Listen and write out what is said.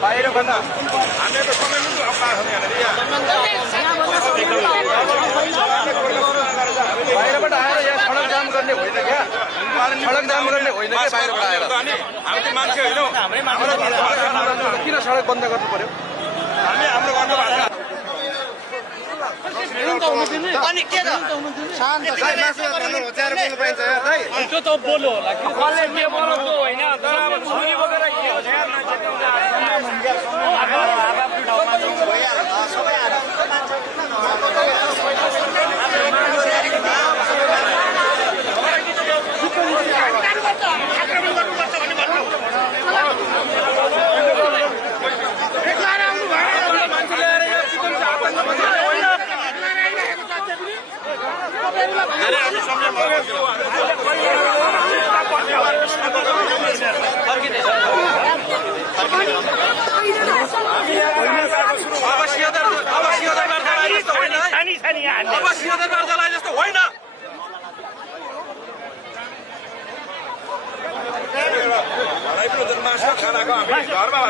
बाहिर भन्दा हामी त समय पनि अप्नाएको बाहिरबाट आएर यहाँ सडक जाम गर्ने होइन क्या सडक जाम गर्ने होइन क्या बाहिरबाट आएर हामी त मान्छे होइनौ किन सडक बन्द गर्नु पर्यो हामी हाम्रो गर्नु भएको अनि के त शान्त बोल्नु पाइन्छ त्यो त बोल्नु होला कसले के बोल्नु होइन तर अब छुरी बोकेर घरमा